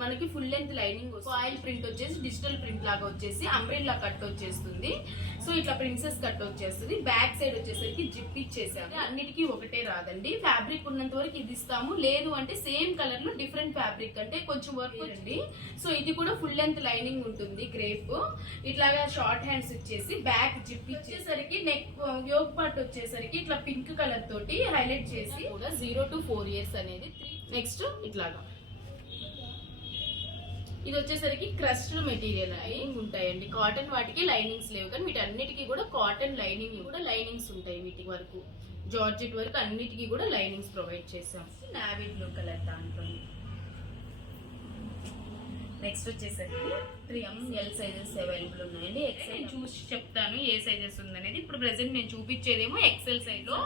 మనకి full length lining oil print వచ్చేసి digital print లాగా వచ్చేసి అంబ్రెల్లా కట్ వచ్చేస్తుంది. సో ఇట్లా ప్రిన్సెస్ కట్ వచ్చేస్తుంది. బ్యాక్ సైడ్ వచ్చేసరికి జిప్ ఇచ్చేసాము. అన్నిటికీ ఒకటే రాదండి, ఫ్యాబ్రిక్ ఉన్నంత వరకు ఇది ఇస్తాము, లేదు అంటే సేమ్ కలర్ లో డిఫరెంట్ ఫ్యాబ్రిక్ అంటే కొంచెం వర్క్ అండి. సో ఇది కూడా ఫుల్ లెంత్ లైనింగ్ ఉంటుంది, క్రేప్ ఇట్లాగా షార్ట్ హ్యాండ్స్ వచ్చేసి బ్యాక్ జిప్ ఇచ్చేసరికి నెక్ యోగ్ పార్ట్ వచ్చేసరికి ఇట్లా పింక్ కలర్ తోటి హైలైట్ చేసి కూడా 0 to 4 years అనేది. నెక్స్ట్ ఇట్లాగా ఇది వచ్చేసరికి క్రస్ట్ మెటీరియల్ లైనింగ్ ఉంటాయండి. కాటన్ వాటికి లైనింగ్స్ లేవు, కానీ వీటన్నిటికీ కూడా కాటన్ లైనింగ్ కూడా లైనింగ్స్ ఉంటాయి. వీటి వరకు జార్జెట్ వరకు అన్నిటికీ కూడా లైనింగ్స్ ప్రొవైడ్ చేసాం. నావీ బ్లూ కలర్ దాంట్లో. నెక్స్ట్ వచ్చేసరికి 3ML సైజెస్ అవైలబుల్ ఉన్నాయండి. ఎక్సెల్ చూసి చెప్తాను ఏ సైజెస్ ఉందనేది. ఇప్పుడు ప్రెసెంట్ నేను చూపించేదేమో ఎక్సెల్ సైజ్ లో.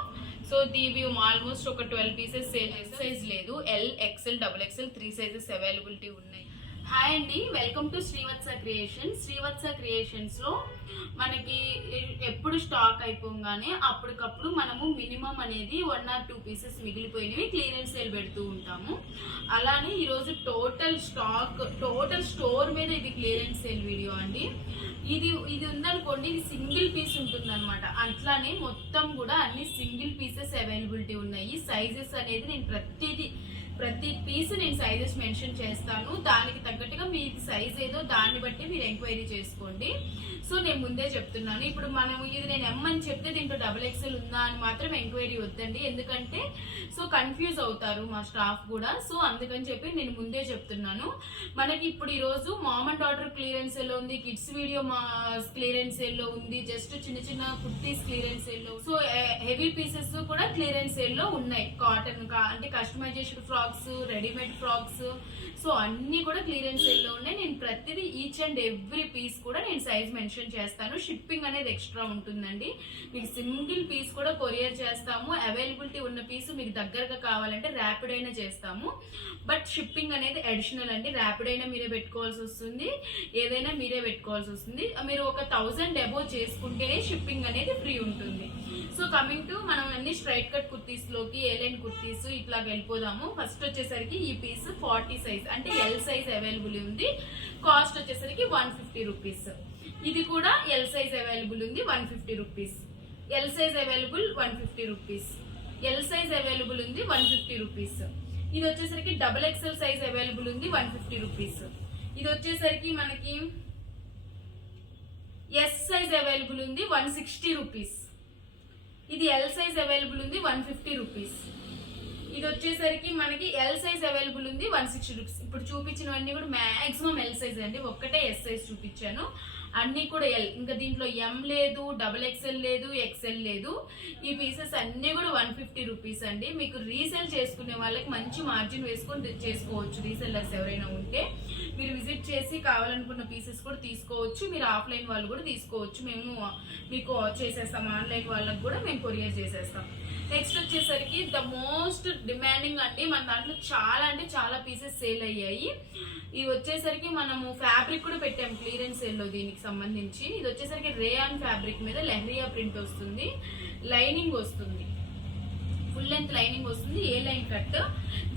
సో దీవి ఆల్మోస్ట్ ఒక 12 పీసెస్ సేల్ చేస్తాం. సైజ్ లేదు, L, XL, XXL 3 sizes availability ఉన్నాయి. హాయ్ అండి, welcome to Srivatsa creations. Srivatsa creations లో మనకి ఎప్పుడు స్టాక్ అయిపోగానే అప్పటికప్పుడు మనము మినిమం అనేది 1 or 2 పీసెస్ మిగిలిపోయినవి క్లియరెన్స్ సేల్ పెడుతూ ఉంటాము. అలానే ఈరోజు టోటల్ స్టోర్ మీద ఇది క్లియరెన్స్ సేల్ వీడియో అండి. ఇది ఉందనుకోండి, ఇది సింగిల్ పీస్ ఉంటుంది అనమాట. అట్లానే మొత్తం కూడా అన్ని సింగిల్ పీసెస్ అవైలబిలిటీ ఉన్నాయి. సైజెస్ అనేది నేను ప్రతి పీస్ నేను సైజెస్ మెన్షన్ చేస్తాను. దానికి తగ్గట్టుగా మీ సైజ్ ఏదో దాన్ని బట్టి మీరు ఎంక్వైరీ చేసుకోండి. సో నేను ముందే చెప్తున్నాను, ఇప్పుడు మనం ఇది నేను M అని చెప్తే దీంట్లో XXL ఉందా అని మాత్రం ఎంక్వైరీ వద్దండి, ఎందుకంటే సో కన్ఫ్యూజ్ అవుతారు మా స్టాఫ్ కూడా. సో అందుకని చెప్పి నేను ముందే చెప్తున్నాను. మనకి ఇప్పుడు ఈరోజు mom and daughter clearance sale ఉంది, కిడ్స్ వీడియో మా క్లియరెన్స్ సేల్ లో ఉంది, జస్ట్ చిన్న చిన్న కుర్తీస్ క్లియరెన్స్ సేల్ లో, సో హెవీ పీసెస్ కూడా క్లియరెన్స్ సేల్ లో ఉన్నాయి. కాటన్ అంటే customization frocks, readymade frocks, so అన్ని కూడా క్లియరెన్స్ సేల్ లో ఉన్నాయి. నేను ప్రతిదీ ఈచ్ అండ్ ఎవ్రీ పీస్ కూడా నేను సైజ్ మెన్షన్ చేస్తాను. షిప్పింగ్ అనేది ఎక్స్ట్రా ఉంటుందండి. మీకు సింగిల్ పీస్ కూడా కొరియర్ చేస్తాము. అవైలబిలిటీ ఉన్న పీస్ మీకు దగ్గరగా కావాలంటే ర్యాపిడ్ అయినా చేస్తాము, బట్ షిప్పింగ్ అనేది అడిషనల్ అండి. ర్యాపిడ్ అయినా మీరే పెట్టుకోవాల్సి వస్తుంది, ఏదైనా మీరే పెట్టుకోవాల్సి వస్తుంది. మీరు ఒక 1000 అబోవ్ చేసుకుంటేనే షిప్పింగ్ అనేది ఫ్రీ ఉంటుంది. సో కమింగ్ టు మనం అన్ని స్ట్రైట్ కట్ కుర్తీస్ లోకి ఏలైన్ కుర్తీస్ ఇట్లా వెళ్ళిపోదాము. ఫస్ట్ వచ్చేసరికి ఈ పీస్ 40 సైజ్ అంటే L సైజ్ అవైలబుల్ ఉంది. కాస్ట్ వచ్చేసరికి 150 రూపీస్. ఇది కూడా L సైజ్ అవైలబుల్ ఉంది, 150 rupees. L size available 150 rupees. L size available ఉంది, 150 రూపీస్. ఇది వచ్చేసరికి XXL సైజ్ అవైలబుల్ ఉంది, 150 రూపీస్. ఇది వచ్చేసరికి మనకి S సైజ్ అవైలబుల్ ఉంది, 160 రూపీస్. ఇది L సైజ్ అవైలబుల్ ఉంది, 150 రూపీస్. ఇది వచ్చేసరికి మనకి L సైజ్ అవైలబుల్ ఉంది, 160 రూపీస్. ఇప్పుడు చూపించినవన్నీ కూడా మాక్సిమం L సైజ్ అండి, ఒక్కటే S సైజ్ చూపించాను. అన్ని కూడా L, ఇంకా దీంట్లో M లేదు, XXL లేదు, XL లేదు. ఈ పీసెస్ అన్ని కూడా 150 రూపీస్ అండి. మీకు రీసేల్ చేసుకునే వాళ్ళకి మంచి మార్జిన్ వేసుకొని చేసుకోవచ్చు. రీసెల్లర్స్ ఎవరైనా ఉంటే మీరు విజిట్ చేసి కావాలనుకున్న పీసెస్ కూడా తీసుకోవచ్చు. మీరు ఆఫ్లైన్ వాళ్ళు కూడా తీసుకోవచ్చు. మేము మీకు చేసేస్తాం, ఆన్లైన్ వాళ్ళకి కూడా మేము కొరియర్ చేసేస్తాం. నెక్స్ట్ వచ్చేసరికి ద మోస్ట్ డిమాండింగ్ అండి, మన దాంట్లో చాలా అంటే చాలా పీసెస్ సేల్ అయ్యాయి. ఇవి వచ్చేసరికి మనము ఫ్యాబ్రిక్ కూడా పెట్టాము క్లియరెన్స్ సేల్ లో దీనికి సంబంధించి. ఇది వచ్చేసరికి రేయాన్ ఫ్యాబ్రిక్ మీద లెహరియా ప్రింట్ వస్తుంది, లైనింగ్ వస్తుంది, ఫుల్ లెంత్ లైనింగ్ వస్తుంది, ఏ లైన్ కట్.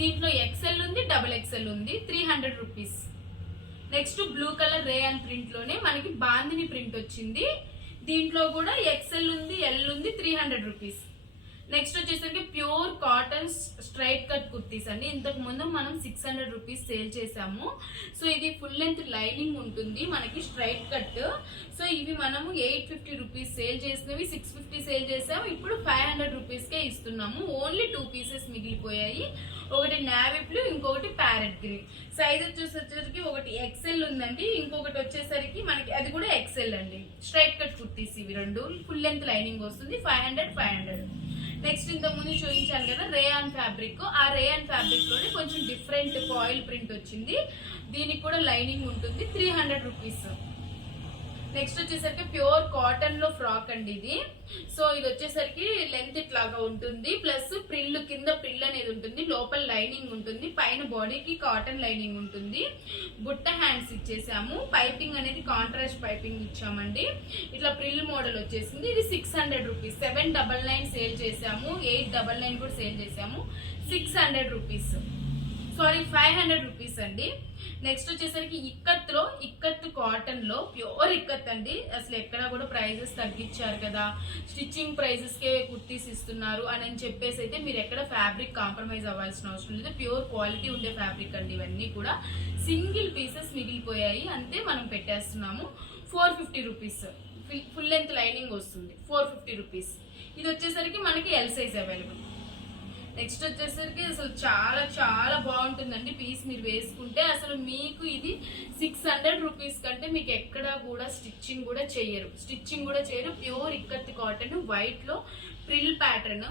దీంట్లో XL ఉంది, XXL ఉంది, 300 rupees. Next blue colour rayon print లోనే మనకి బాందిని ప్రింట్ వచ్చింది. దీంట్లో కూడా XL ఉంది, L ఉంది, 300 రూపీస్. నెక్స్ట్ వచ్చేసరికి pure cotton straight cut kurtis అండి. ఇంతకు ముందు మనం 600 రూపీస్ సేల్ చేసాము. సో ఇది ఫుల్ లెంత్ లైనింగ్ ఉంటుంది మనకి స్ట్రైట్ కట్. సో ఇవి మనము 850 రూపీస్ సేల్ చేసినవి 650 సేల్ చేసాము. ఇప్పుడు 500 రూపీస్కే ఇస్తున్నాము. ఓన్లీ 2 పీసెస్ మిగిలిపోయాయి. ఒకటి నావీ బ్లూ, ఇంకొకటి ప్యారెట్ గ్రీన్. సైజ్ వచ్చేసరికి ఒకటి XL ఉందండి, ఇంకొకటి వచ్చేసరికి మనకి అది కూడా XL అండి. స్ట్రైట్ కట్ కుర్తీస్ ఇవి రెండు, ఫుల్ లెంత్ లైనింగ్ వస్తుంది. 500. నెక్స్ట్ ఇంత ముందు చూపించాను కదా రేయాన్ ఫ్యాబ్రిక్, ఆ రేయాన్ ఫ్యాబ్రిక్ లోనే కొంచెం డిఫరెంట్ ఫాయిల్ ప్రింట్ వచ్చింది. దీనికి కూడా లైనింగ్ ఉంటుంది, 300 రూపీస్. నెక్స్ట్ వచ్చేసరికి ప్యూర్ కాటన్ లో ఫ్రాక్ అండి ఇది. సో ఇది వచ్చేసరికి లెంత్ ఇట్లాగా ఉంటుంది, ప్లస్ ప్రిల్ కింద ప్రిల్ అనేది ఉంటుంది, లోపల లైనింగ్ ఉంటుంది, పైన బాడీకి కాటన్ లైనింగ్ ఉంటుంది. బుట్ట హ్యాండ్స్ ఇచ్చేసాము, పైపింగ్ అనేది కాంట్రాస్ట్ పైపింగ్ ఇచ్చామండి. ఇట్లా ప్రిల్ మోడల్ వచ్చేసింది. ఇది 600 రూపీస్. 799 సేల్ చేసాము, 899 కూడా సేల్ చేసాము, 600 రూపీస్. సారీ 500 రూపీస్ అండి. నెక్స్ట్ వచ్చేసరికి ఇక్కత్లో, ఇక్కత్ కాటన్ లో ప్యూర్ ఇక్కత్ అండి. అసలు ఎక్కడా కూడా ప్రైజెస్ తగ్గించారు కదా, స్టిచ్చింగ్ ప్రైజెస్ కే కుర్తీస్ ఇస్తున్నారు అని చెప్పేసి అయితే మీరు ఎక్కడ ఫ్యాబ్రిక్ కాంప్రమైజ్ అవ్వాల్సిన అవసరం లేదు. ప్యూర్ క్వాలిటీ ఉండే ఫ్యాబ్రిక్ అండి. ఇవన్నీ కూడా సింగిల్ పీసెస్ మిగిలిపోయాయి అంతే, మనం పెట్టేస్తున్నాము. 450 రూపీస్ ఫుల్ లెంత్ లైనింగ్ వస్తుంది. 450 రూపీస్. ఇది వచ్చేసరికి మనకి ఎల్ సైజ్ అవైలబుల్. నెక్స్ట్ వచ్చేసరికి అసలు చాలా చాలా బాగుంటుందండి పీస్. మీరు వేసుకుంటే అసలు మీకు ఇది 600 రూపీస్ కంటే మీకు ఎక్కడా కూడా స్టిచ్చింగ్ కూడా చేయరు. ప్యూర్ ఇక్కత్ కాటన్ వైట్ లో ప్రిల్ ప్యాటర్న్.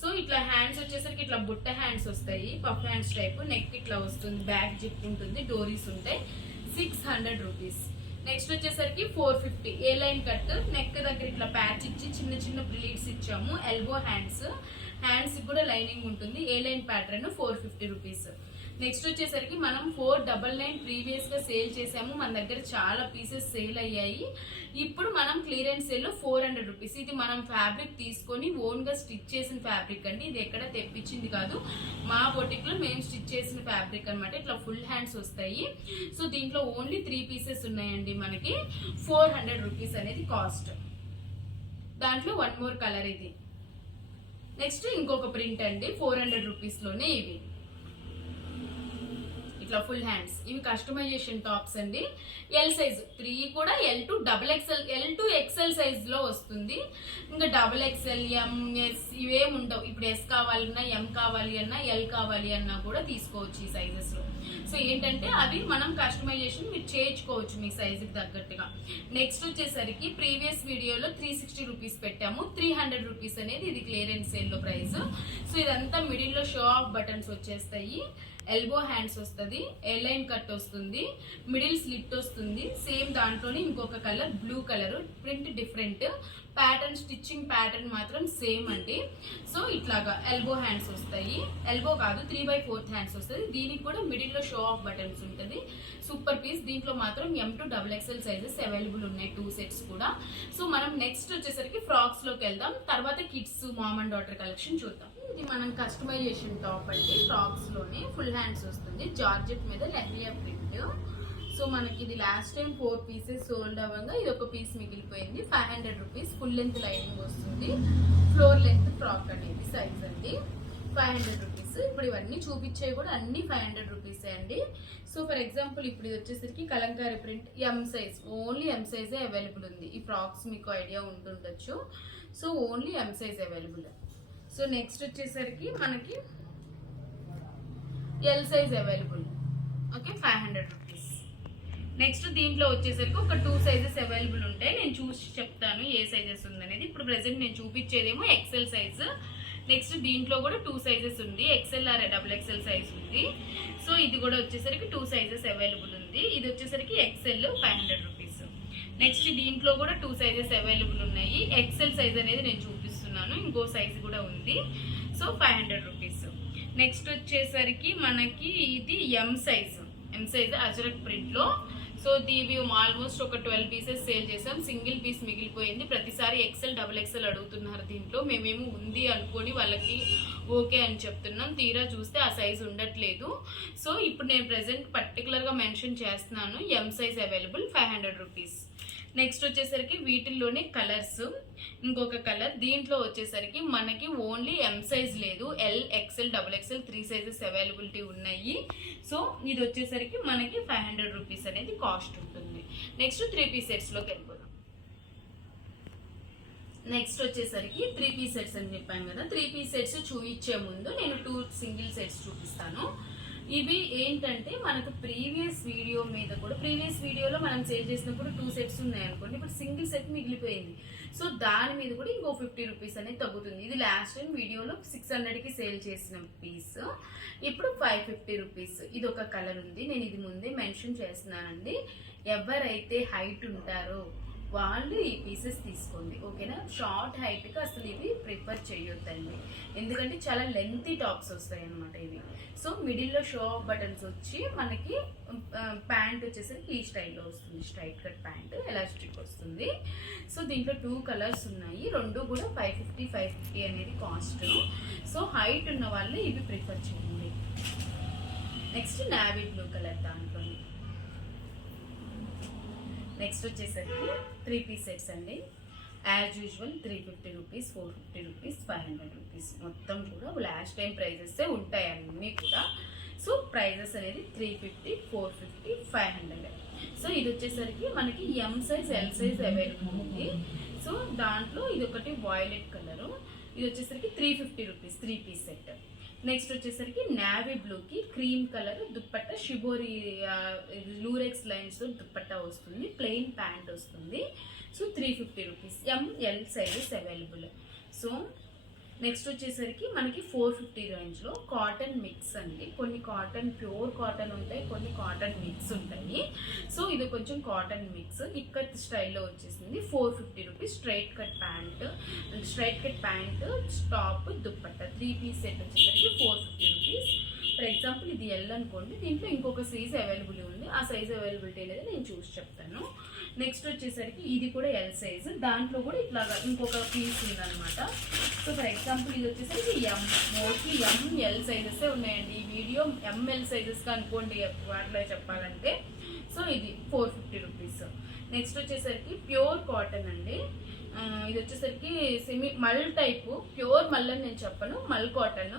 సో ఇట్లా హ్యాండ్స్ వచ్చేసరికి ఇట్లా బుట్ట హ్యాండ్స్ వస్తాయి, పఫ్ హ్యాండ్స్ టైప్. నెక్ ఇట్లా వస్తుంది, బ్యాక్ జిప్ ఉంటుంది, డోరీస్ ఉంటాయి. 600 రూపీస్. నెక్స్ట్ వచ్చేసరికి 450 ఏ లైన్ కట్. నెక్ దగ్గర ఇట్లా ప్యాచ్ ఇచ్చి చిన్న చిన్న ప్లీట్స్ ఇచ్చాము. ఎల్బో హ్యాండ్స్ కూడా లైనింగ్ ఉంటుంది. ఏ లైన్ ప్యాటర్న్ 450 రూపీస్. నెక్స్ట్ వచ్చేసరికి మనం 499 ప్రీవియస్ గా సేల్ చేసాము. మన దగ్గర చాలా పీసెస్ సేల్ అయ్యాయి. ఇప్పుడు మనం క్లియరెన్స్ సేల్ లో 400 రూపీస్. ఇది మనం ఫ్యాబ్రిక్ తీసుకొని ఓన్ గా స్టిచ్ చేసిన ఫ్యాబ్రిక్ అండి. ఇది ఎక్కడ తెప్పించింది కాదు, మా బొటిక్ లో మేము స్టిచ్ చేసిన ఫ్యాబ్రిక్ అనమాట. ఇట్లా ఫుల్ హ్యాండ్స్ వస్తాయి. సో దీంట్లో ఓన్లీ 3 పీసెస్ ఉన్నాయండి. మనకి 400 రూపీస్ అనేది కాస్ట్. దాంట్లో 1 మోర్ కలర్ ఇది. నెక్స్ట్ ఇంకొక ప్రింట్ అండి 400 రూపీస్ లోనే. ఇవి ఇట్లా ఫుల్ హ్యాండ్స్. ఇవి కస్టమైజేషన్ టాప్స్ అండి. ఎల్ సైజ్ 3 కూడా L2XL సైజ్ లో వస్తుంది. ఇంకా XXL, MS ఇవేం ఉండవు. ఇప్పుడు S కావాలన్నా, M కావాలి అన్నా, L కావాలి అన్నా కూడా తీసుకోవచ్చు ఈ సైజెస్ లో. సో ఏంటంటే అవి మనం కస్టమైజేషన్ మీరు చేయించుకోవచ్చు మీ సైజుకి తగ్గట్టుగా. నెక్స్ట్ వచ్చేసరికి ప్రీవియస్ వీడియోలో 360 రూపీస్ పెట్టాము. 300 రూపీస్ అనేది ఇది క్లియరెన్స్ సేల్ లో ప్రైస్. సో ఇదంతా మిడిల్ లో షో ఆఫ్ బటన్స్ వచ్చేస్తాయి. ఎల్బో హ్యాండ్స్ వస్తుంది, లైన్ కట్ వస్తుంది, మిడిల్ స్లిట్ వస్తుంది. సేమ్ దాంట్లోనే ఇంకొక colour blue colour, print different, pattern stitching pattern మాత్రం సేమ్ అండి. సో ఇట్లాగా ఎల్బో హ్యాండ్స్ వస్తాయి. ఎల్బో కాదు 3/4 హ్యాండ్స్ వస్తుంది. దీనికి కూడా మిడిల్ లో షో ఆఫ్ బటన్స్ ఉంటుంది. Super piece. దీంట్లో మాత్రం M to XXL sizes available ఉన్నాయి, 2 సెట్స్ కూడా. సో మనం నెక్స్ట్ వచ్చేసరికి ఫ్రాక్స్ లోకి వెళ్దాం. తర్వాత kids, ma'am and daughter collection చూద్దాం. ఇది మనం కస్టమైజేషన్ టాప్ అండి. ఫ్రాక్స్ లోనే ఫుల్ హ్యాండ్స్ వస్తుంది, జార్జెట్ మీద లెహరియా ప్రింట్. సో మనకి ఇది లాస్ట్ టైం 4 పీసెస్ సోల్డ్ అవ్వగా ఇది ఒక పీస్ మిగిలిపోయింది. 500 రూపీస్. ఫుల్ లెంత్ లైనింగ్ వస్తుంది. ఫ్లోర్ లెంత్ ఫ్రాక్ అనేది సైజ్ అండి. 500 రూపీస్. ఇప్పుడు ఇవన్నీ చూపించేవి కూడా అన్ని 500 రూపీసే అండి. సో ఫర్ ఎగ్జాంపుల్ ఇప్పుడు ఇది వచ్చేసరికి Kalamkari print M size, only M సైజే అవైలబుల్ ఉంది. ఈ ఫ్రాక్స్ మీకు ఐడియా ఉంటుండొచ్చు. So only M size available. So next వచ్చేసరికి మనకి L size available. Okay, 500 rupees. Next దీంట్లో వచ్చేసరికి ఒక 2 సైజెస్ అవైలబుల్ ఉంటాయి. నేను చూసి చెప్తాను ఏ సైజెస్ ఉందనేది. ఇప్పుడు ప్రెసెంట్ నేను చూపించేదేమో XL సైజ్. నెక్స్ట్ దీంట్లో కూడా 2 సైజెస్ ఉంది, XL or XXL సైజ్ ఉంది. సో ఇది కూడా వచ్చేసరికి 2 సైజెస్ అవైలబుల్ ఉంది. ఇది వచ్చేసరికి XL 500 రూపీస్. నెక్స్ట్ దీంట్లో కూడా 2 సైజెస్ అవైలబుల్ ఉన్నాయి. XL సైజ్ అనేది నేను చూపిస్తున్నాను, ఇంకో సైజ్ కూడా ఉంది. So 500 rupees. నెక్స్ట్ వచ్చేసరికి మనకి ఇది M సైజ్ అజరక్ ప్రింట్ లో. సో దీవి ఆల్మోస్ట్ ఒక 12 పీసెస్ సేల్ చేసాం. సింగిల్ పీస్ మిగిలిపోయింది. ప్రతిసారి XL XXL అడుగుతున్నారు. దీంట్లో మేమేమో ఉంది అనుకొని వాళ్ళకి ఓకే అని చెప్తున్నాం. తీరా చూస్తే ఆ సైజ్ ఉండట్లేదు. సో ఇప్పుడు నేను ప్రెసెంట్ పర్టికులర్ గా మెన్షన్ చేస్తున్నాను. M size available 500 rupees. Next వచ్చేసరికి వీటిల్లోనే కలర్స్. ఇంకొక కలర్ దీంట్లో వచ్చేసరికి మనకి ఓన్లీ M సైజ్ లేదు, L, XL, XXL 3 sizes availability ఉన్నాయి. సో ఇది వచ్చేసరికి మనకి 500 రూపీస్ అనేది కాస్ట్ ఉంటుంది. నెక్స్ట్ 3 పీస్ సెట్స్ లోకి వెళ్ళిపోదాం. నెక్స్ట్ వచ్చేసరికి 3 పీస్ సెట్స్ అని చెప్పాను కదా. 3 పీస్ సెట్స్ చూపించే ముందు నేను 2 సింగిల్ సెట్స్ చూపిస్తాను. ఇవి ఏంటంటే మనకు ప్రీవియస్ వీడియోలో మనం సేల్ చేసినప్పుడు 2 సెట్స్ ఉన్నాయి అనుకోండి. ఇప్పుడు సింగిల్ సెట్ మిగిలిపోయింది. సో దాని మీద కూడా ఇంకో 50 రూపీస్ అనేది తగ్గుతుంది. ఇది లాస్ట్ టైం వీడియోలో 600కి సేల్ చేసిన పీస్, ఇప్పుడు 550 రూపీస్. ఇది ఒక కలర్ ఉంది, నేను ఇది ముందే మెన్షన్ చేస్తున్నానండి. ఎవరైతే హైట్ ఉంటారో వాళ్ళు ఈ పీసెస్ తీసుకోండి, ఓకేనా. షార్ట్ హైట్కి అసలు ఇవి ప్రిఫర్ చేయొద్దండి, ఎందుకంటే చాలా లెంతీ టాప్స్ వస్తాయి అనమాట ఇవి. సో మిడిల్లో షో ఆఫ్ బటన్స్ వచ్చి మనకి ప్యాంట్ వచ్చేసరికి ఈ స్టైల్లో వస్తుంది, స్ట్రైట్ కట్ ప్యాంట్, ఎలాస్టిక్ వస్తుంది. సో దీంట్లో 2 కలర్స్ ఉన్నాయి, 2 కూడా 550 అనేది కాస్ట్. సో హైట్ ఉన్న వాళ్ళు ఇవి ప్రిఫర్ చేయండి. నెక్స్ట్ నావీ బ్లూ కలర్ దాంట్లో. నెక్స్ట్ వచ్చేసరికి 3 పీస్ సెట్స్ అండి. As usual 350 rupees, 450 rupees, 500 rupees మొత్తం కూడా లాస్ట్ టైం ప్రైజెస్ ఉంటాయి అన్నీ కూడా. సో ప్రైజెస్ అనేది 350, 450, 500. సో ఇది వచ్చేసరికి మనకి M size, L size available ఉంది. సో దాంట్లో ఇది ఒకటి వాయిలెట్ కలరు, ఇది వచ్చేసరికి 350 రూపీస్ 3 పీస్ సెట్. నెక్స్ట్ వచ్చేసరికి నావీ బ్లూకి cream colour dupatta, shibori Lurex lines dupatta వస్తుంది, ప్లెయిన్ ప్యాంట్ వస్తుంది. So 350 rupees, ML sizes available. So next వచ్చేసరికి మనకి 450 రేంజ్లో కాటన్ మిక్స్ అండి. కొన్ని కాటన్ ప్యూర్ కాటన్ ఉంటాయి, కొన్ని కాటన్ మిక్స్ ఉంటాయి. సో ఇది కొంచెం కాటన్ మిక్స్ ఇక్కత్ స్టైల్లో వచ్చేసింది. 450 rupees. Straight cut pant top dupatta 3 piece set వచ్చేసరికి 450 రూపీస్. ఫర్ ఎగ్జాంపుల్ ఇది ఎల్ అనుకోండి, దీంట్లో ఇంకొక సైజ్ అవైలబుల్ ఉంది. ఆ సైజ్ అవైలబిలిటీ అనేది నేను చూసి చెప్తాను. నెక్స్ట్ వచ్చేసరికి ఇది కూడా ఎల్ సైజ్, దాంట్లో కూడా ఇట్లాగా ఇంకొక పీస్ ఉందన్నమాట. సో ఫర్ ఎగ్జాంపుల్ ఇది వచ్చేసరికి మోస్ట్లీ ఎంఎల్ సైజెస్ ఉన్నాయండి. ఈ వీడియో ఎంఎల్ సైజెస్గా అనుకోండి వాటిలో చెప్పాలంటే. సో ఇది 450 రూపీస్. నెక్స్ట్ వచ్చేసరికి ప్యూర్ కాటన్ అండి. ఇది వచ్చేసరికి సెమీ మల్ టైపు, ప్యూర్ మల్ అని నేను చెప్పను, మల్ కాటన్.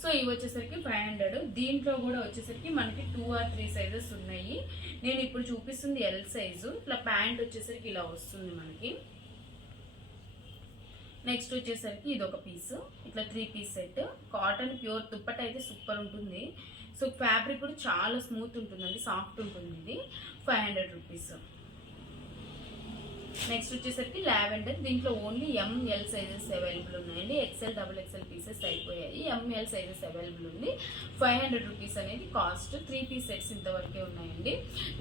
సో ఇవి వచ్చేసరికి 500. దీంట్లో కూడా వచ్చేసరికి మనకి 2 or 3 సైజెస్ ఉన్నాయి. నేను ఇప్పుడు చూపిస్తుంది ఎల్ సైజు. ఇట్లా ప్యాంట్ వచ్చేసరికి ఇలా వస్తుంది మనకి. నెక్స్ట్ వచ్చేసరికి ఇది ఒక పీస్, ఇట్లా 3 piece set. Cotton pure dupatta అయితే సూపర్ ఉంటుంది. సో ఫ్యాబ్రిక్ కూడా చాలా స్మూత్ ఉంటుందండి, సాఫ్ట్ ఉంటుంది. ఇది 500 రూపీస్. నెక్స్ట్ వచ్చేసరికి లావెండర్, దీంట్లో ఓన్లీ ఎంఎల్ సైజెస్ అవైలబుల్ ఉన్నాయండి. ఎక్సెల్, XXL పీసెస్ అయిపోయాయి. ఎంఎల్ సైజెస్ అవైలబుల్ ఉంది. 500 రూపీస్ అనేది కాస్ట్. 3 పీస్ సెట్స్ ఇంతవరకే ఉన్నాయండి.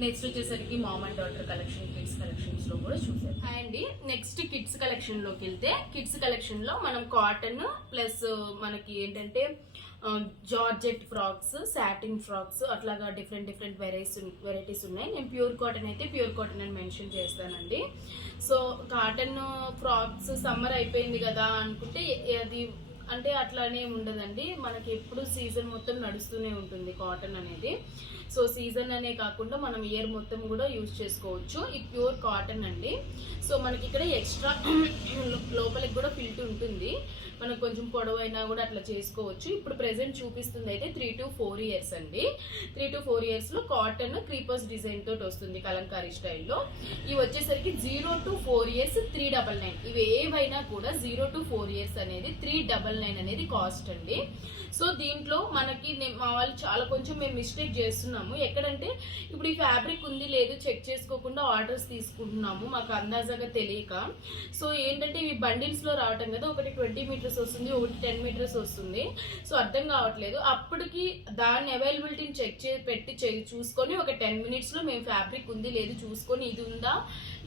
నెక్స్ట్ వచ్చేసరికి mom and daughter collection, kids కలెక్షన్స్లో కూడా చూసారు అండి. నెక్స్ట్ కిడ్స్ కలెక్షన్లోకి వెళ్తే, కిడ్స్ కలెక్షన్లో మనం కాటన్ ప్లస్ మనకి ఏంటంటే జార్జెట్ ఫ్రాక్స్, సాటిన్ ఫ్రాక్స్ అట్లాగా డిఫరెంట్ వెరైటీస్ ఉన్నాయి. నేను ప్యూర్ కాటన్ అయితే ప్యూర్ కాటన్ అని మెన్షన్ చేస్తానండి. సో కాటన్ ఫ్రాక్స్ సమ్మర్ అయిపోయింది కదా అనుకుంటే అది అంటే అట్లానే ఉండదండి, మనకి ఎప్పుడు సీజన్ మొత్తం నడుస్తూనే ఉంటుంది కాటన్ అనేది. సో సీజన్ అనే కాకుండా మనం ఇయర్ మొత్తం కూడా యూజ్ చేసుకోవచ్చు. ఈ ప్యూర్ కాటన్ అండి. సో మనకి ఇక్కడ ఎక్స్ట్రా లోపలికి కూడా ఫిల్ట్ ఉంటుంది, మనకు కొంచెం పొడవైనా కూడా అట్లా చేసుకోవచ్చు. ఇప్పుడు ప్రెసెంట్ చూపిస్తుంది అయితే 3 to 4 ఇయర్స్ అండి. 3 to 4 ఇయర్స్లో కాటన్ క్రీపర్స్ డిజైన్ తోటి వస్తుంది కలంకారీ స్టైల్లో. ఇవి వచ్చేసరికి 0 to 4 ఇయర్స్ 399. ఇవి ఏవైనా కూడా 0 to 4 ఇయర్స్ అనేది 399 అనేది కాస్ట్ అండి. సో దీంట్లో మనకి మా వాళ్ళు చాలా కొంచెం మేము మిస్టేక్ చేస్తున్నాము. ఎక్కడంటే ఇప్పుడు ఈ ఫ్యాబ్రిక్ ఉంది లేదు చెక్ చేసుకోకుండా ఆర్డర్స్ తీసుకుంటున్నాము, మాకు అందాజాగా తెలియక. సో ఏంటంటే ఇవి బండిల్స్లో రావటం కదా, ఒకటి 20 మీటర్స్ వస్తుంది, ఒకటి 10 మీటర్స్ వస్తుంది. సో అర్థం కావట్లేదు. అప్పటికి దాని అవైలబిలిటీని చెక్ పెట్టి చూసుకొని ఒక 10 మినిట్స్లో మేము ఫ్యాబ్రిక్ ఉంది లేదు చూసుకొని ఇది ఉందా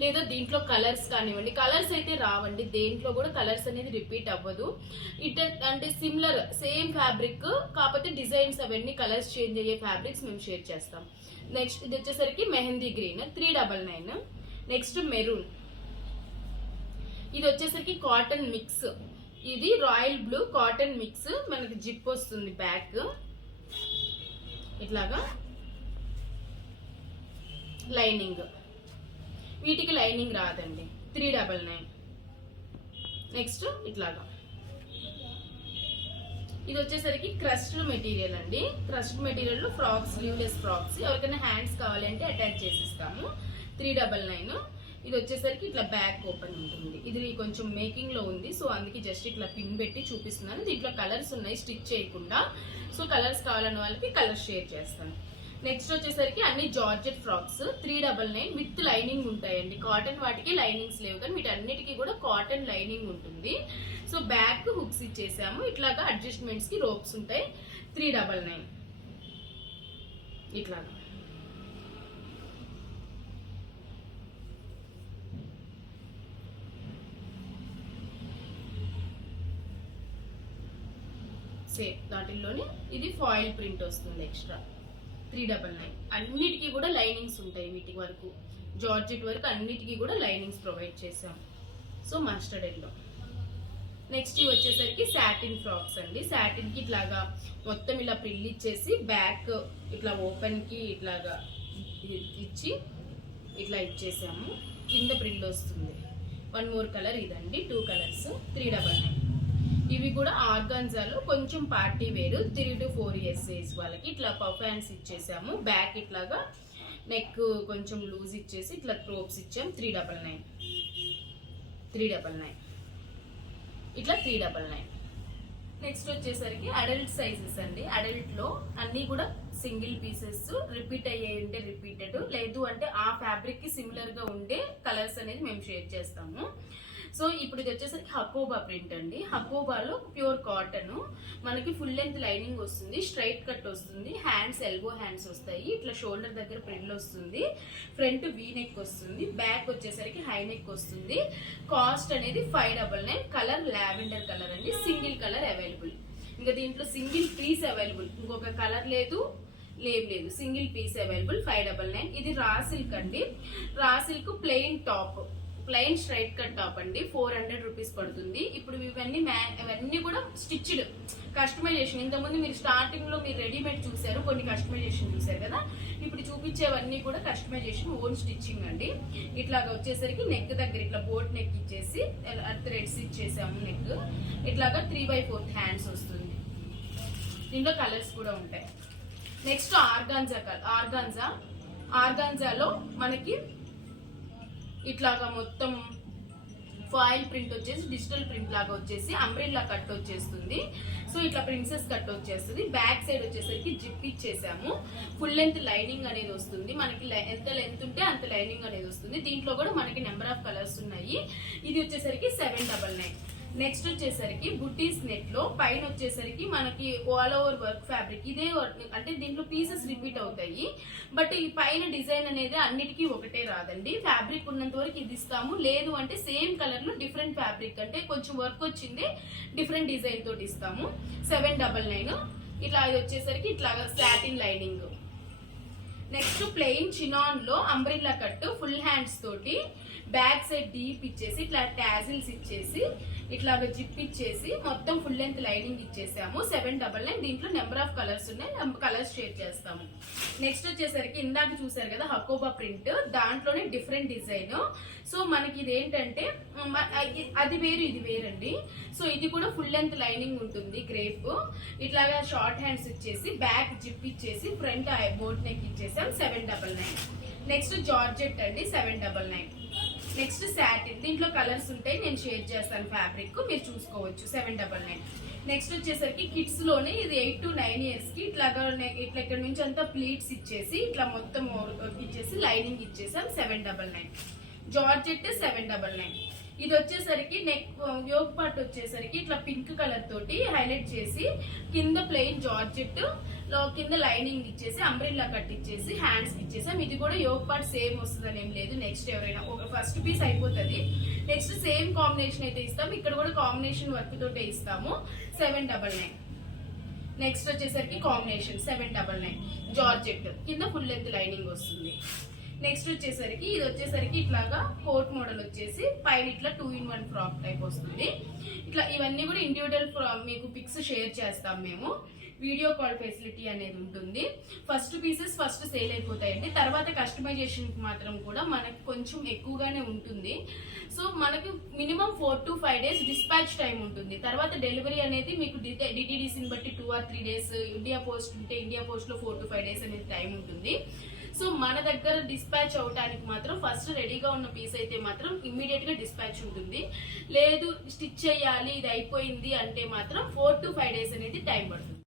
లేదా దీంట్లో కలర్స్ కానివ్వండి, కలర్స్ అయితే రావండి, దేంట్లో కూడా కలర్స్ అనేది రిపీట్ అవ్వదు. అంటే సిమిలర్ సేమ్ ఫ్యాబ్రిక్ కాకపోతే డిజైన్స్ అవన్నీ కలర్స్ చేంజ్ అయ్యే ఫ్యాబ్రిక్స్ మేము షేర్ చేస్తాం. నెక్స్ట్ ఇది వచ్చేసరికి మెహందీ గ్రీన్ 399. నెక్స్ట్ మెరూన్, ఇది వచ్చేసరికి కాటన్ మిక్స్, ఇది రాయల్ బ్లూ కాటన్ మిక్స్. మనకి జిప్ వస్తుంది బ్యాక్ ఇట్లాగా, లైనింగ్, వీటికి లైనింగ్ రాదండి. 399. నెక్స్ట్ ఇట్లాగా, ఇది వచ్చేసరికి క్రస్డ్ మెటీరియల్ అండి. క్రస్డ్ మెటీరియల్ లో ఫ్రాక్స్, స్లీవ్లెస్ ఫ్రాక్స్, ఎవరికైనా హ్యాండ్స్ కావాలంటే అటాచ్ చేసిస్తాము. 399. ఇది వచ్చేసరికి ఇట్లా బ్యాక్ ఓపెన్ ఉంటుంది. ఇది కొంచెం మేకింగ్ లో ఉంది, సో అందుకే జస్ట్ ఇట్లా పిన్ పెట్టి చూపిస్తున్నాను. దీంట్లో కలర్స్ ఉన్నాయి స్టిచ్ చేయకుండా. సో కలర్స్ కావాలన్న వాళ్ళకి కలర్స్ షేర్ చేస్తాను. నెక్స్ట్ వచ్చేసరికి అన్ని జార్జెట్ ఫ్రాక్స్ 399 విత్ లైనింగ్ ఉంటాయండి. కాటన్ వాటికి లైనింగ్స్ లేవు కానీ వీటన్నిటికీ కూడా కాటన్ లైనింగ్ ఉంటుంది. సో బ్యాక్ హుక్స్ ఇచ్చేసాము, ఇట్లాగా అడ్జస్ట్మెంట్స్ కి రోప్స్ ఉంటాయి. 399 ఇట్లాగా. సేమ్ వాటిల్లోనే ఇది ఫాయిల్ ప్రింట్ వస్తుంది ఎక్స్ట్రా. 399. అన్నిటికీ కూడా లైనింగ్స్ ఉంటాయి. వీటి వరకు జార్జెట్ వరకు అన్నిటికీ కూడా లైనింగ్స్ ప్రొవైడ్ చేసాం. సో మస్టర్డ్ ఎల్లో నెక్స్ట్ ఇవి వచ్చేసరికి సాటిన్ ఫ్రాక్స్ అండి. సాటిన్ కి ఇట్లాగా మొత్తం ఇలా ప్రిల్ ఇచ్చేసి బ్యాక్ ఇట్లా ఓపెన్ కి ఇట్లాగా ఇచ్చి ఇట్లా ఇచ్చేసాము. కింద ప్రిల్ వస్తుంది. 1 మోర్ కలర్ ఇదండి. 2 కలర్స్ 399. ఇవి కూడా ఆర్గాన్జాలో కొంచెం పార్టీ వేరు 3 to 4 years ఏజ్ వాళ్ళకి ఇట్లా పఫ్ హ్యాండ్స్ ఇచ్చేసాము. బ్యాక్ ఇట్లాగా నెక్ కొంచెం లూజ్ ఇచ్చేసి ఇట్లా ట్రోప్స్ ఇచ్చాం. 399 ఇట్లా 399. నెక్స్ట్ వచ్చేసరికి అడల్ట్ సైజెస్ అండి. అడల్ట్ లో అన్ని కూడా సింగిల్ పీసెస్, రిపీట్ అయ్యే ఉంటే రిపీటెడ్, లేదు అంటే ఆ ఫ్యాబ్రిక్ కి సిమిలర్ గా ఉండే కలర్స్ అనేది మేము షేర్ చేస్తాము. సో ఇప్పుడు ఇది వచ్చేసరికి హకోబా ప్రింట్ అండి. హకోబాలో ప్యూర్ కాటన్, మనకి ఫుల్ లెంత్ లైనింగ్ వస్తుంది, స్ట్రైట్ కట్ వస్తుంది, హ్యాండ్స్ ఎల్బో హ్యాండ్స్ వస్తాయి, ఇట్లా షోల్డర్ దగ్గర ప్రిల్ వస్తుంది, ఫ్రంట్ వీ నెక్ వస్తుంది, బ్యాక్ వచ్చేసరికి హై నెక్ వస్తుంది. కాస్ట్ అనేది 599. కలర్ లావెండర్ కలర్ అండి. Single colour available. ఇంకా దీంట్లో సింగిల్ పీస్ అవైలబుల్, ఇంకొక కలర్ లేదు, సింగిల్ పీస్ అవైలబుల్. 599. ఇది రా సిల్క్ అండి. Raw silk plain top, plain straight cut top అండి. 400 రూపీస్ పడుతుంది. ఇప్పుడు ఇవన్నీ కూడా స్టిచ్డ్ కస్టమైజేషన్. ఇంతకుముందు మీరు స్టార్టింగ్ లో మీరు రెడీమేడ్ చూసారు, కొన్ని కస్టమైజేషన్ చూసారు కదా. ఇప్పుడు చూపించేవన్నీ కూడా కస్టమైజేషన్, ఓన్ స్టిచ్చింగ్ అండి. ఇట్లాగా వచ్చేసరికి నెక్ దగ్గర ఇట్లా బోట్ నెక్ ఇచ్చేసి థ్రెడ్స్ ఇచ్చేసాము. నెక్ ఇట్లాగా 3/4 హ్యాండ్స్ వస్తుంది. దీంట్లో కలర్స్ కూడా ఉంటాయి. నెక్స్ట్ ఆర్గాన్జాలో మనకి ఇట్లాగా మొత్తం ఫాయిల్ ప్రింట్ వచ్చేసి డిజిటల్ ప్రింట్ లాగా వచ్చేసి అంబ్రెల్లా కట్ వచ్చేస్తుంది. సో ఇట్లా ప్రిన్సెస్ కట్ వచ్చేస్తుంది. బ్యాక్ సైడ్ వచ్చేసరికి జిప్ ఇచ్చేసాము. ఫుల్ లెంత్ లైనింగ్ అనేది వస్తుంది. మనకి ఎంత లెంత్ ఉంటే అంత లైనింగ్ అనేది వస్తుంది. దీంట్లో కూడా మనకి నెంబర్ ఆఫ్ కలర్స్ ఉన్నాయి. ఇది వచ్చేసరికి 799. నెక్స్ట్ వచ్చేసరికి బుటీస్ నెట్ లో పైన వచ్చేసరికి మనకి ఆల్ ఓవర్ వర్క్ ఫ్యాబ్రిక్. ఇదే అంటే దీంట్లో పీసెస్ రిపీట్ అవుతాయి, బట్ ఈ పైన డిజైన్ అనేది అన్నిటికీ ఒకటే రాదండి. ఫ్యాబ్రిక్ ఉన్నంత వరకు ఇది ఇస్తాము, లేదు అంటే సేమ్ కలర్ లో డిఫరెంట్ ఫ్యాబ్రిక్ అంటే కొంచెం వర్క్ వచ్చింది డిఫరెంట్ డిజైన్ తోటి ఇస్తాము. 799. ఇట్లా ఇది వచ్చేసరికి ఇట్లా satin lining. Next plain chinon లో అంబ్రిల్లా కట్ ఫుల్ హ్యాండ్స్ తోటి బ్యాక్ సైడ్ డీప్ ఇచ్చేసి ఇట్లా టాజిల్స్ ఇచ్చేసి ఇట్లాగా జిప్ ఇచ్చేసి మొత్తం ఫుల్ లెంత్ లైనింగ్ ఇచ్చేసాము. 799. దీంట్లో నెంబర్ ఆఫ్ కలర్స్ ఉన్నాయి, కలర్స్ షేర్ చేస్తాము. నెక్స్ట్ వచ్చేసరికి ఇందాక చూసారు కదా హకోబా ప్రింట్, దాంట్లోనే డిఫరెంట్ డిజైన్. సో మనకి ఇది ఏంటంటే అది వేరు ఇది వేరండి. సో ఇది కూడా ఫుల్ లెంత్ లైనింగ్ ఉంటుంది, క్రేప్. ఇట్లాగా షార్ట్ హ్యాండ్స్ ఇచ్చేసి బ్యాక్ జిప్ ఇచ్చేసి ఫ్రంట్ బోట్ నెక్ ఇచ్చేసాం. 799. నెక్స్ట్ జార్జెట్ అండి. 799. Next satin. దీంట్లో కలర్స్ ఉంటాయి, నేను షేర్ చేస్తాను ఫ్యాబ్రిక్, మీరు చూసుకోవచ్చు. 799. నెక్స్ట్ వచ్చేసరికి కిడ్స్ లోనే ఇది 8 to 9 years కి ఇట్లా ఇక్కడ నుంచి అంతా ప్లీట్స్ ఇచ్చేసి ఇట్లా మొత్తం ఇచ్చేసి లైనింగ్ ఇచ్చేసాం. 799. జార్జెట్ 799. ఇది వచ్చేసరికి నెక్ యోక్ పార్ట్ వచ్చేసరికి ఇట్లా పింక్ కలర్ తోటి హైలైట్ చేసి కింద ప్లెయిన్ జార్జెట్ లో కింద లైనింగ్ ఇచ్చేసి అంబ్రెల్లా కట్ ఇచ్చేసి హ్యాండ్స్ ఇచ్చేసాం. ఇది కూడా యోక్ పార్ట్ సేమ్ వస్తుందని ఏం లేదు. నెక్స్ట్ ఎవరైనా ఒక ఫస్ట్ పీస్ అయిపోతుంది, నెక్స్ట్ సేమ్ కాంబినేషన్ అయితే ఇస్తాము. ఇక్కడ కూడా కాంబినేషన్ వర్క్ తోటే ఇస్తాము. 799. నెక్స్ట్ వచ్చేసరికి కాంబినేషన్ 799. జార్జెట్ కింద ఫుల్ లెంత్ లైనింగ్ వస్తుంది. నెక్స్ట్ వచ్చేసరికి ఇది వచ్చేసరికి ఇట్లాగా కోట్ మోడల్ వచ్చేసి పైన ఇట్లా 2-in-1 ఫ్రాక్ టైప్ వస్తుంది. ఇట్లా ఇవన్నీ కూడా ఇండివిజువల్ మీకు పిక్స్ షేర్ చేస్తాం మేము. వీడియో కాల్ ఫెసిలిటీ అనేది ఉంటుంది. ఫస్ట్ పీసెస్ ఫస్ట్ సేల్ అయిపోతాయండి. తర్వాత కస్టమైజేషన్ మాత్రం కూడా మనకి కొంచెం ఎక్కువగానే ఉంటుంది. సో మనకి minimum 4 to 5 days dispatch time ఉంటుంది. తర్వాత డెలివరీ అనేది మీకు డిటిడిసిని బట్టి 2 or 3 days, ఇండియా పోస్ట్ ఉంటే ఇండియా పోస్ట్ లో 4 to 5 days అనేది టైం ఉంటుంది. సో మన దగ్గర డిస్పాచ్ అవడానికి మాత్రం ఫస్ట్ రెడీగా ఉన్న పీస్ అయితే మాత్రం ఇమ్మీడియట్ గా డిస్పాచ్ ఉంటుంది. లేదు స్టిచ్ చేయాలి ఇది అయిపోయింది అంటే మాత్రం 4 to 5 days అనేది టైం పడుతుంది.